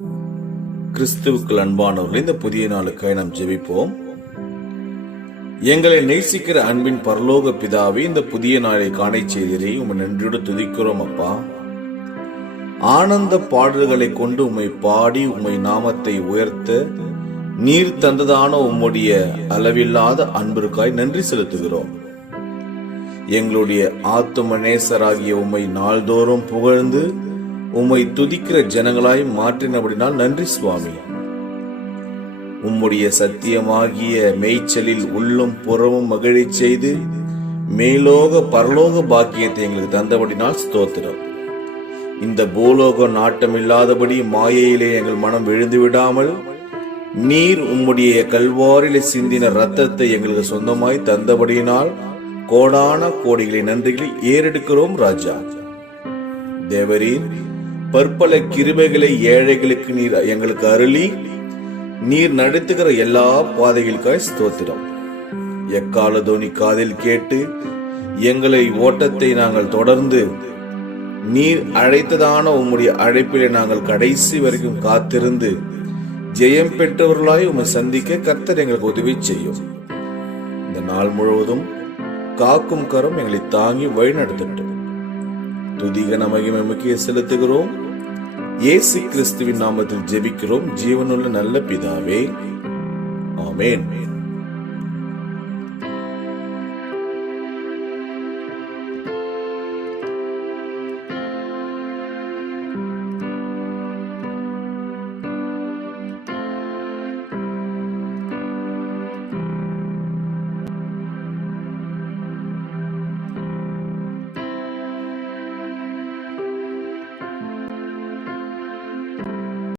கிறிஸ்துவுக்குள் அன்பானவர்கள், இந்த புதிய நாளுக்காய் நாம் ஜெபிப்போம். எங்களை நேசிக்கிற அன்பின் பரலோக பிதாவே, இந்த புதிய நாளை காண செய்திரை உம்மை நன்றியோடு துதிக்கிறோம் அப்பா. ஆனந்த பாடல்களை கொண்டு உம்மை பாடி உம்மை நாமத்தை உயர்த்த நீர் தந்ததான உம்முடைய அளவில்லாத அன்பிற்காய் நன்றி செலுத்துகிறோம். எங்களுடைய ஆத்தும நேசராகிய உம்மை நாள்தோறும் புகழ்ந்து உம்மை துதிக்கிற ஜனங்களாய் மாற்றினபடினால் நன்றி சுவாமி. உம்முடைய சத்தியமாகிய மேய்ச்சலில் உள்ளும் புறமும் மகிழச் செய்து மேலோக பரலோக பாக்கியத்தை எங்களுக்கு தந்தபடினால் ஸ்தோத்திரம். இந்த பூலோக நாட்டமில்லாதபடி மாயையிலே எங்கள் மனம் விழுந்து விடாமல் நீர் உம்முடைய கல்வாரிலே சிந்தின இரத்தத்தை எங்களுக்கு சொந்தமாய் தந்தபடியினால் கோடான கோடிகளை நன்றிகளை ஏறெடுக்கிறோம் ராஜா. தேவரீர் பற்பல கிருபைகளை ஏழைகளுக்கு நீர் எங்களுக்கு அருளி நீர் நடத்துகிற எல்லா பாதைகளுக்காய் ஸ்தோத்திரம். எக்கால தோனி காதில் கேட்டு எங்களை ஓட்டத்தை நாங்கள் தொடர்ந்து நீர் அழைத்ததான உம்முடைய அழைப்பிலே நாங்கள் கடைசி வரைக்கும் காத்திருந்து ஜெயம் பெற்றவர்களாய் உம்மை சந்திக்க கர்த்தர் எங்களுக்கு உதவி செய்யும். இந்த நாள் முழுவதும் காக்கும் கரம் எங்களை தாங்கி வழிநடத்தட்டும். துதிகன மகிமை செலுத்துகிறோம். இயேசு கிறிஸ்துவின் நாமத்தில் ஜெபிக்கிறோம் ஜீவனுள்ள நல்ல பிதாவே, ஆமென்.